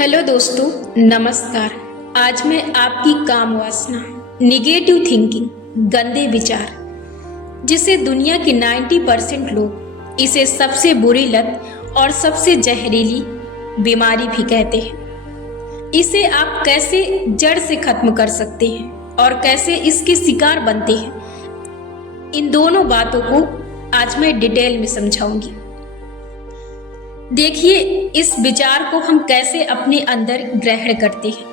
Hello दोस्तों, नमस्कार। आज मैं आपकी काम वासना, निगेटिव थिंकिंग, गंदे विचार, जिसे दुनिया के 90% लोग इसे सबसे बुरी लत और सबसे जहरीली बीमारी भी कहते हैं, इसे आप कैसे जड़ से खत्म कर सकते हैं और कैसे इसके शिकार बनते हैं, इन दोनों बातों को आज मैं डिटेल में समझाऊंगी। देखिए, इस विचार को हम कैसे अपने अंदर ग्रहण करते हैं।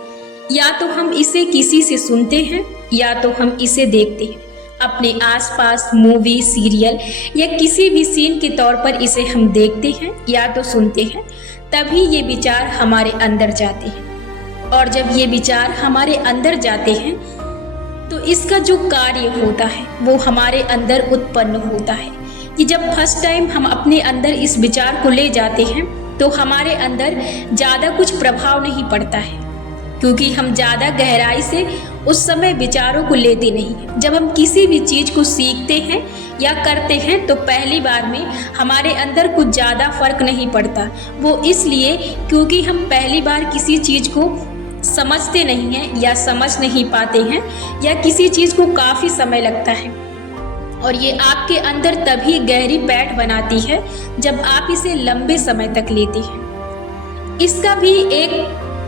या तो हम इसे किसी से सुनते हैं या तो हम इसे देखते हैं, अपने आसपास मूवी, सीरियल या किसी भी सीन के तौर पर इसे हम देखते हैं या तो सुनते हैं, तभी ये विचार हमारे अंदर जाते हैं। और जब ये विचार हमारे अंदर जाते हैं तो इसका जो कार्य होता है वो हमारे अंदर उत्पन्न होता है कि जब फर्स्ट टाइम हम अपने अंदर इस विचार को ले जाते हैं तो हमारे अंदर ज़्यादा कुछ प्रभाव नहीं पड़ता है, क्योंकि हम ज़्यादा गहराई से उस समय विचारों को लेते नहीं हैं। जब हम किसी भी चीज़ को सीखते हैं या करते हैं तो पहली बार में हमारे अंदर कुछ ज़्यादा फर्क नहीं पड़ता। वो इसलिए क्योंकि हम पहली बार किसी चीज़ को समझते नहीं हैं या समझ नहीं पाते हैं या किसी चीज़ को काफ़ी समय लगता है, और ये आपके अंदर तभी गहरी पैठ बनाती है जब आप इसे लंबे समय तक लेते हैं। इसका भी एक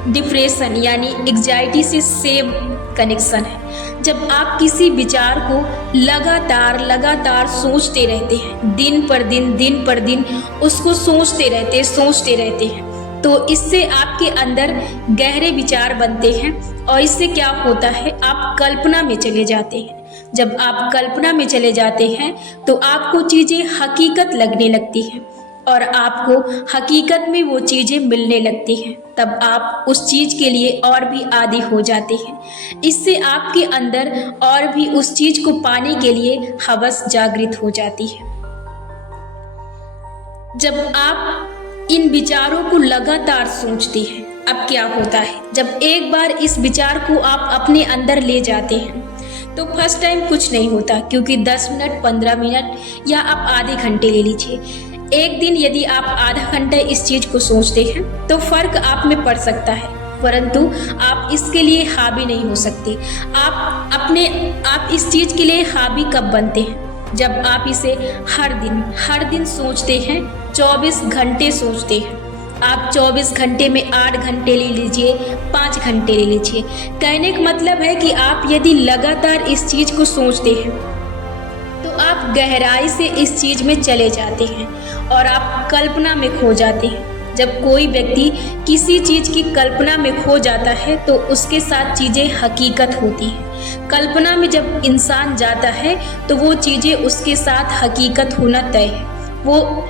डिप्रेशन यानी एंग्जाइटी से सेम कनेक्शन है। जब आप किसी विचार को लगातार सोचते रहते हैं, दिन पर दिन उसको सोचते रहते हैं, तो इससे आपके अंदर गहरे विचार बनते हैं और इससे क्या होता है, आप कल्पना में चले जाते हैं। जब आप कल्पना में चले जाते हैं तो आपको चीज़ें हकीकत लगने लगती हैं और आपको हकीकत में वो चीज़ें मिलने लगती हैं। तब आप उस चीज़ के लिए और भी आदी हो जाते हैं। इससे आपके अंदर और भी उस चीज़ को पाने के लिए हवस जागृत हो जाती है। जब आप इन विचारों को लगातार सोचते हैं, अब क्या होता है, जब एक बार इस विचार को आप अपने अंदर ले जाते हैं तो फर्स्ट टाइम कुछ नहीं होता, क्योंकि 10 मिनट, 15 मिनट या आप आधे घंटे ले लीजिए। एक दिन यदि आप आधा घंटा इस चीज़ को सोचते हैं तो फर्क आप में पड़ सकता है, परंतु आप इसके लिए हावी नहीं हो सकते। आप इस चीज़ के लिए हावी कब बनते हैं, जब आप इसे हर दिन सोचते हैं, 24 घंटे सोचते हैं। आप 24 घंटे में 8 घंटे ले लीजिए, 5 घंटे ले लीजिए। कहने का मतलब है कि आप यदि लगातार इस चीज़ को सोचते हैं तो आप गहराई से इस चीज़ में चले जाते हैं और आप कल्पना में खो जाते हैं। जब कोई व्यक्ति किसी चीज़ की कल्पना में खो जाता है तो उसके साथ चीज़ें हकीकत होती हैं। कल्पना में जब इंसान जाता है तो वो चीज़ें उसके साथ हकीकत होना तय है, वो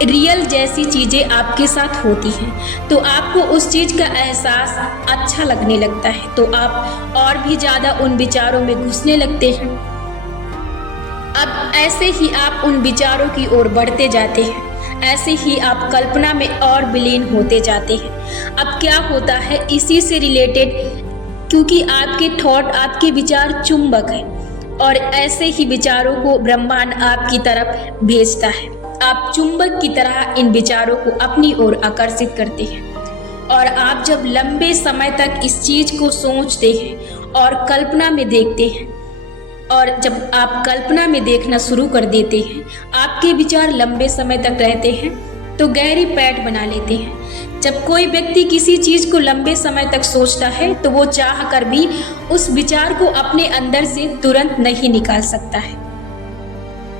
रियल जैसी चीज़ें आपके साथ होती हैं, तो आपको उस चीज़ का एहसास अच्छा लगने लगता है, तो आप और भी ज़्यादा उन विचारों में घुसने लगते हैं। अब ऐसे ही आप उन विचारों की ओर बढ़ते जाते हैं, ऐसे ही आप कल्पना में और विलीन होते जाते हैं। अब क्या होता है, इसी से रिलेटेड, क्योंकि आपके थॉट, आपके विचार चुंबक हैं और ऐसे ही विचारों को ब्रह्मांड आपकी तरफ भेजता है। आप चुंबक की तरह इन विचारों को अपनी ओर आकर्षित करते हैं और आप जब लंबे समय तक इस चीज़ को सोचते हैं और कल्पना में देखते हैं, और जब आप कल्पना में देखना शुरू कर देते हैं, आपके विचार लंबे समय तक रहते हैं तो गहरी पैठ बना लेते हैं। जब कोई व्यक्ति किसी चीज़ को लंबे समय तक सोचता है तो वो चाह कर भी उस विचार को अपने अंदर से तुरंत नहीं निकाल सकता है।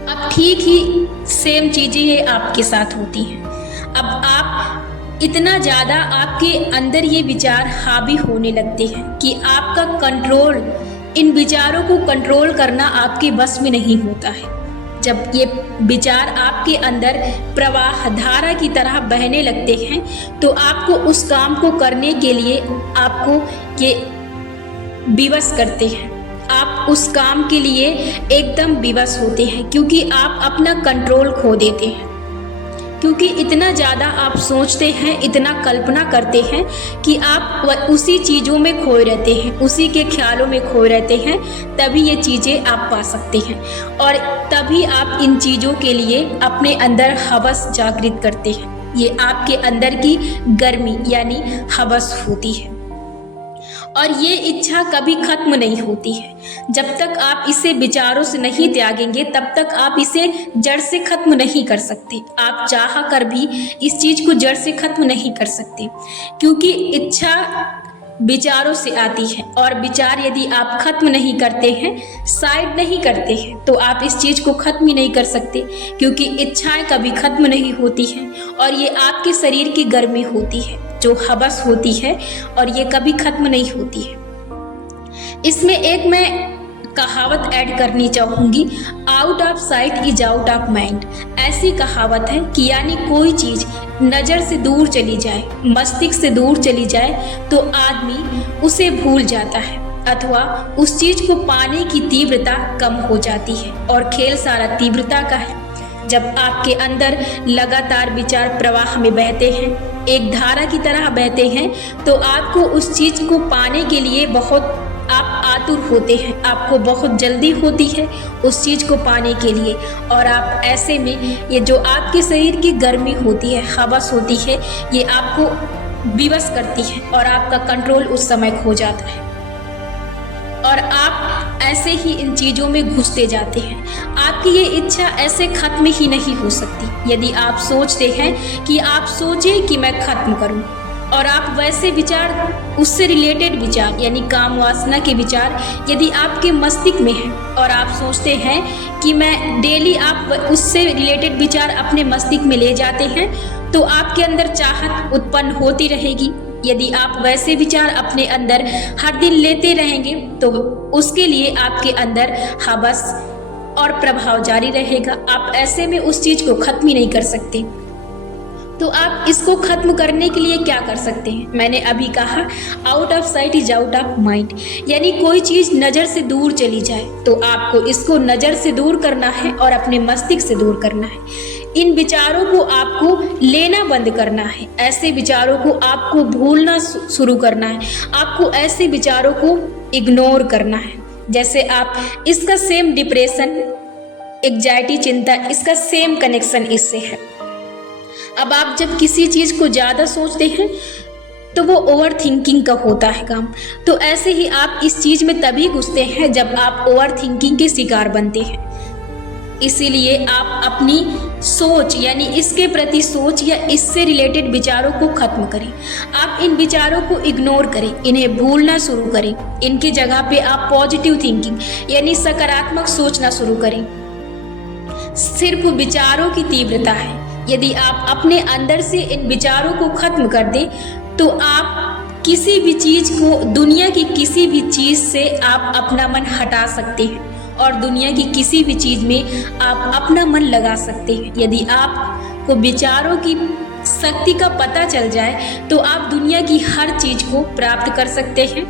अब ठीक ही सेम चीज़ें ये आपके साथ होती हैं। अब आप इतना ज़्यादा आपके अंदर ये विचार हावी होने लगते हैं कि आपका कंट्रोल, इन विचारों को कंट्रोल करना आपके बस में नहीं होता है। जब ये विचार आपके अंदर प्रवाह धारा की तरह बहने लगते हैं तो आपको उस काम को करने के लिए आपको ये विवश करते हैं। आप उस काम के लिए एकदम विवश होते हैं, क्योंकि आप अपना कंट्रोल खो देते हैं, क्योंकि इतना ज़्यादा आप सोचते हैं, इतना कल्पना करते हैं कि आप उसी चीज़ों में खोए रहते हैं, उसी के ख्यालों में खोए रहते हैं। तभी ये चीज़ें आप पा सकते हैं और तभी आप इन चीज़ों के लिए अपने अंदर हवस जागृत करते हैं। ये आपके अंदर की गर्मी यानी हवस होती है और ये इच्छा कभी खत्म नहीं होती है। जब तक आप इसे विचारों से नहीं त्यागेंगे तब तक आप इसे जड़ से खत्म नहीं कर सकते। आप चाह कर भी इस चीज को जड़ से खत्म नहीं कर सकते, क्योंकि इच्छा विचारों से आती है और विचार यदि आप खत्म नहीं करते हैं, साइड नहीं करते हैं, तो आप इस चीज को खत्म ही नहीं कर सकते, क्योंकि इच्छाएं कभी खत्म नहीं होती हैं और ये आपके शरीर की गर्मी होती है जो हवस होती है और ये कभी खत्म नहीं होती है। इसमें एक मैं कहावत ऐड करनी चाहूंगी, out of site is out of mind. ऐसी कहावत है कि यानी कोई चीज नजर से दूर चली जाए, मस्तिष्क से दूर चली जाए तो आदमी उसे भूल जाता है अथवा उस चीज को पाने की तीव्रता कम हो जाती है और खेल सारा तीव्रता का है। जब आपके अंदर लगातार विचार प्रवाह में बहते हैं, एक धारा की तरह बहते हैं, तो आपको उस चीज को पाने के लिए बहुत आप आतुर होते हैं, आपको बहुत जल्दी होती है उस चीज को पाने के लिए। और आप ऐसे में ये जो आपके शरीर की गर्मी होती है, हवस होती है, ये आपको विवश करती है और आपका कंट्रोल उस समय खो जाता है और आप ऐसे ही इन चीजों में घुसते जाते हैं। आपकी ये इच्छा ऐसे खत्म ही नहीं हो सकती। यदि आप सोचते हैं कि आप सोचें कि मैं खत्म करूं और आप वैसे विचार, उससे रिलेटेड विचार यानी काम वासना के विचार यदि आपके मस्तिष्क में हैं और आप सोचते हैं कि मैं डेली, आप उससे रिलेटेड विचार अपने मस्तिष्क में ले जाते हैं तो आपके अंदर चाहत उत्पन्न होती रहेगी। यदि आप वैसे विचार अपने अंदर हर दिन लेते रहेंगे तो उसके लिए आपके अंदर हवस और प्रभाव जारी रहेगा। आप ऐसे में उस चीज को खत्म ही नहीं कर सकते। तो आप इसको खत्म करने के लिए क्या कर सकते हैं? मैंने अभी कहा out of site is out of mind, यानी कोई चीज नजर से दूर चली जाए तो आपको इसको नजर से दूर करना है और अपने मस्तिष्क से दूर करना है। इन विचारों को आपको लेना बंद करना है, ऐसे विचारों को आपको भूलना शुरू करना है, आपको ऐसे विचारों को इग्नोर करना है। जैसे आप इसका सेम डिप्रेशन, एंग्जाइटी, चिंता, इसका सेम कनेक्शन इससे है। अब आप जब किसी चीज को ज्यादा सोचते हैं तो वो ओवर थिंकिंग का होता है काम। तो ऐसे ही आप इस चीज में तभी घुसते हैं जब आप ओवर थिंकिंग के शिकार बनते हैं। इसीलिए आप अपनी सोच यानी इसके प्रति सोच या इससे रिलेटेड विचारों को खत्म करें। आप इन विचारों को इग्नोर करें, इन्हें भूलना शुरू करें। इनकी जगह पे आप पॉजिटिव थिंकिंग यानी सकारात्मक सोचना शुरू करें। सिर्फ विचारों की तीव्रता है। यदि आप अपने अंदर से इन विचारों को खत्म कर दें तो आप किसी भी चीज को, दुनिया की किसी भी चीज से आप अपना मन हटा सकते हैं और दुनिया की किसी भी चीज में आप अपना मन लगा सकते हैं। यदि आपको विचारों की शक्ति का पता चल जाए तो आप दुनिया की हर चीज को प्राप्त कर सकते हैं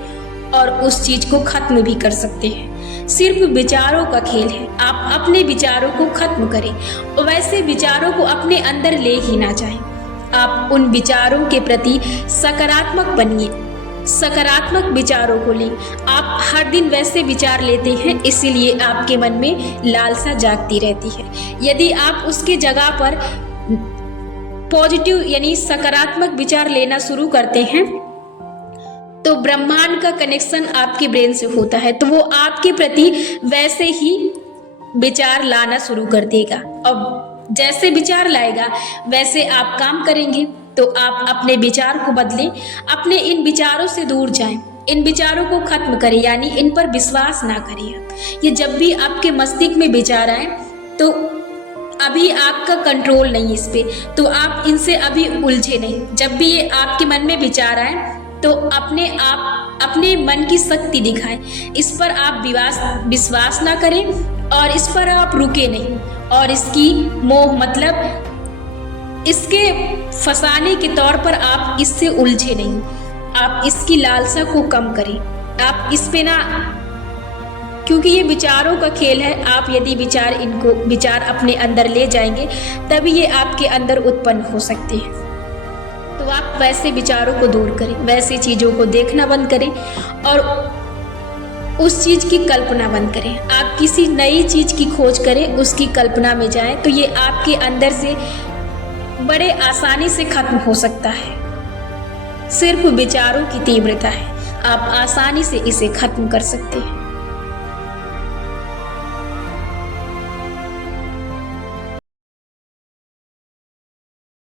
और उस चीज को खत्म भी कर सकते हैं। सिर्फ विचारों का खेल है। आप अपने विचारों को खत्म करें और वैसे विचारों को अपने अंदर ले ही ना जाएं। आप उन विचारों के प्रति सकारात्मक बनिए, सकारात्मक विचारों को लें। आप हर दिन वैसे विचार लेते हैं, इसीलिए आपके मन में लालसा जागती रहती है। यदि आप उसके जगह पर पॉजिटिव यानी सकारात्मक विचार लेना शुरू करते हैं तो ब्रह्मांड का कनेक्शन आपके ब्रेन से होता है, तो वो आपके प्रति वैसे ही विचार लाना शुरू कर देगा और जैसे विचार लाएगा वैसे आप काम करेंगे। तो आप अपने विचार को बदलें, अपने इन विचारों से दूर जाएं, इन विचारों को खत्म करें, यानी इन पर विश्वास ना करें। ये जब भी आपके मस्तिष्क में विचार आए तो अभी आपका कंट्रोल नहीं इस पे, तो आप इनसे अभी उलझे नहीं। जब भी ये आपके मन में विचार आए तो अपने मन की शक्ति दिखाएं, इस पर आप विश्वास ना करें और इस पर आप रुके नहीं और इसकी मोह मतलब इसके फंसाने के तौर पर आप इससे उलझे नहीं। आप इसकी लालसा को कम करें, आप इस पे ना, क्योंकि ये विचारों का खेल है। आप यदि विचार अपने अंदर ले जाएंगे तभी ये आपके अंदर उत्पन्न हो सकते हैं। तो आप वैसे विचारों को दूर करें, वैसे चीजों को देखना बंद करें और उस चीज की कल्पना बंद करें। आप किसी नई चीज की खोज करें, उसकी कल्पना में जाएं, तो ये आपके अंदर से बड़े आसानी से खत्म हो सकता है। सिर्फ विचारों की तीव्रता है, आप आसानी से इसे खत्म कर सकते हैं।